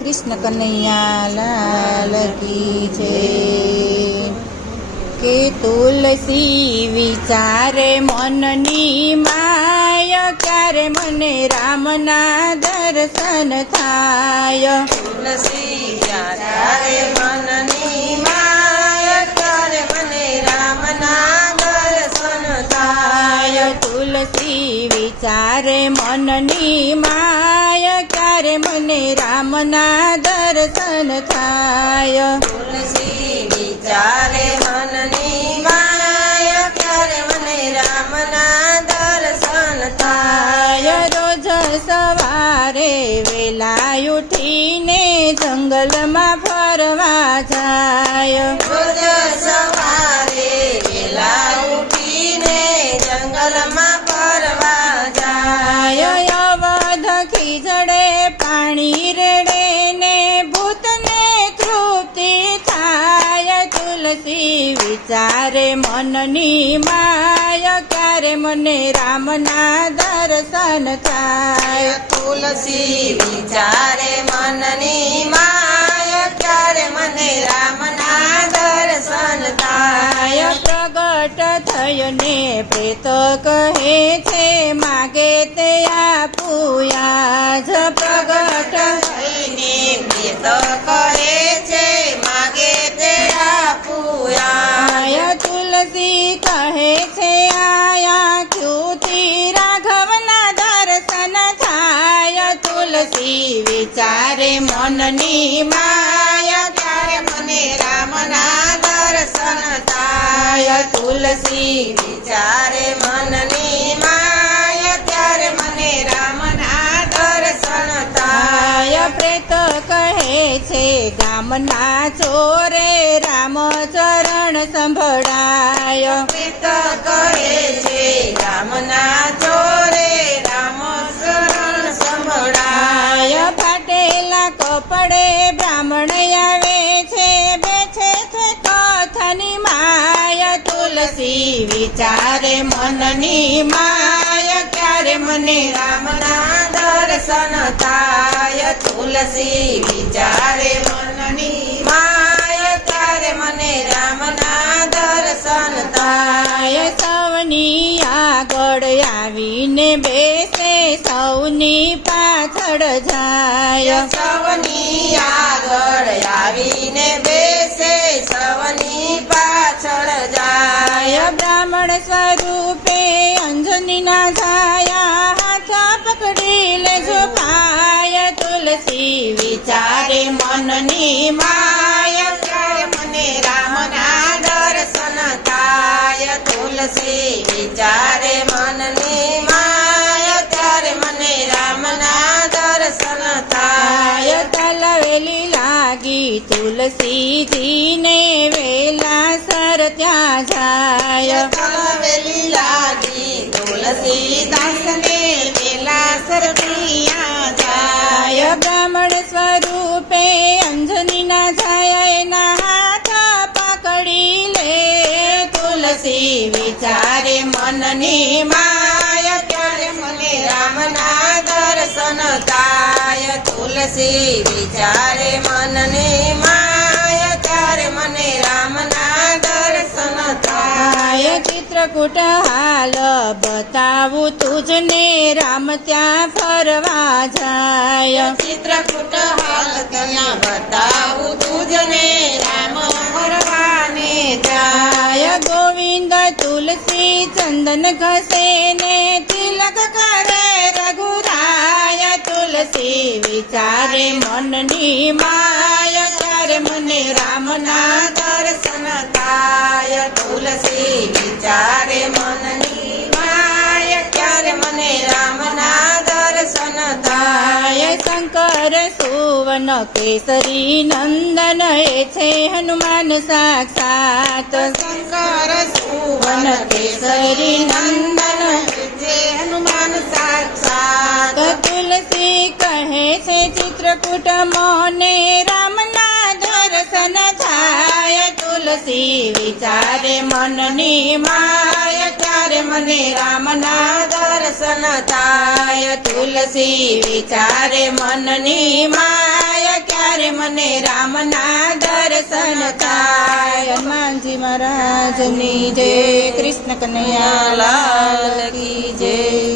કૃષ્ણ કનૈયા લાલ કી છે. કે તુલસી વિચારે મનની માય ક્યારે મને રામના દર્શન થાય? તુલસી વિચારે મનની માય ક્યારે મને રામના દર્શન થાય? થાય તુલસી વિચારે મનની માય ક્યારે મને રામના દર્શન થાય. તુલસી વિચારે મનની માય ત્યારે મને રામના દર્શન થાય. થાય રોજ સવારે વેલા ઉઠીને જંગલમાં ખીજડે પાણી રેડે ને ભૂતને તૃપ્તિ થાય. તુલસી વિચારે મનની માય, ક્યારે મને રામના દર્શન થાય? તુલસી વિચારે મનની માય, ક્યારે મને રામના દર્શન થાય? પ્રગટ થયને પ્રેત કહે છે, માગે તે રાઘવના દર્શન થાય. તુલસી વિચારે મનની માયા ત્યારે મને રામના દર્શન થાય. તુલસી વિચારે ગામના ચોરે રામ ચરણ સંભળાય. પ્રીત કહે છે ગામના ચોરે રામ ચરણ સંભળાય. ફાટેલા કપડે બ્રાહ્મણ આવે છે બેઠે છે કથની માય. તુલસી વિચારે મનની માય ક્યારે મને રામના દર્શન થાય? તુલસી વિચારે બેસે સૌની પાછળ જાય. સૌની આગળ આવીને બેસે સૌની પાછળ જાય. બ્રાહ્મણ સ્વરૂપે અંજનીના છાયા હાથ પકડી લેજો પાય તુલસી વિચારે મનની માય. ત્યારે મને રામના દર્શન થાય. તુલસી વિચારે તુલસીજીને વેલા સર ત્યાં જાય. લાગી વેલા સરપિયા જાય. બ્રાહ્મણ સ્વરૂપે અંજનીના છાયા એના હાથ પકડી લે. તુલસી વિચારે મનની માય ત્યારે મને રામના દર્શન થાય. તુલસી વિચારે મનની ચિત્રકૂટ હાલ બતાવું તુજને રામ ત્યાં ફરવા જાય. ચિત્રકૂટ હાલ તને બતાવું તુજને રામ ફરવાને જાય. ગોવિંદ તુલસી ચંદન ઘસે ને તિલક કરે રઘુરાય. તુલસી વિચારે મનની માય ત્યારે મને રામના થાય તુલસી વિચારે મનની માય ક્યારે મને રામના દર્શન થાય. શંકર સુવન કેસરી નંદન એ છે હનુમાન સાક્ષાત. શંકર સુવન કેસરી નંદન છે હનુમાન સાક્ષાત. તુલસી કહે છે ચિત્રકૂટ મોને રામના તુલસી વિચારે મનની માય, ત્યારે મને રામના દર્શન થાય. તુલસી વિચારે મનની માય ક્યારે મને રામના દર્શન થાય. હનુમાનજી મહારાજની જય, કૃષ્ણ કનૈયા લાલ કી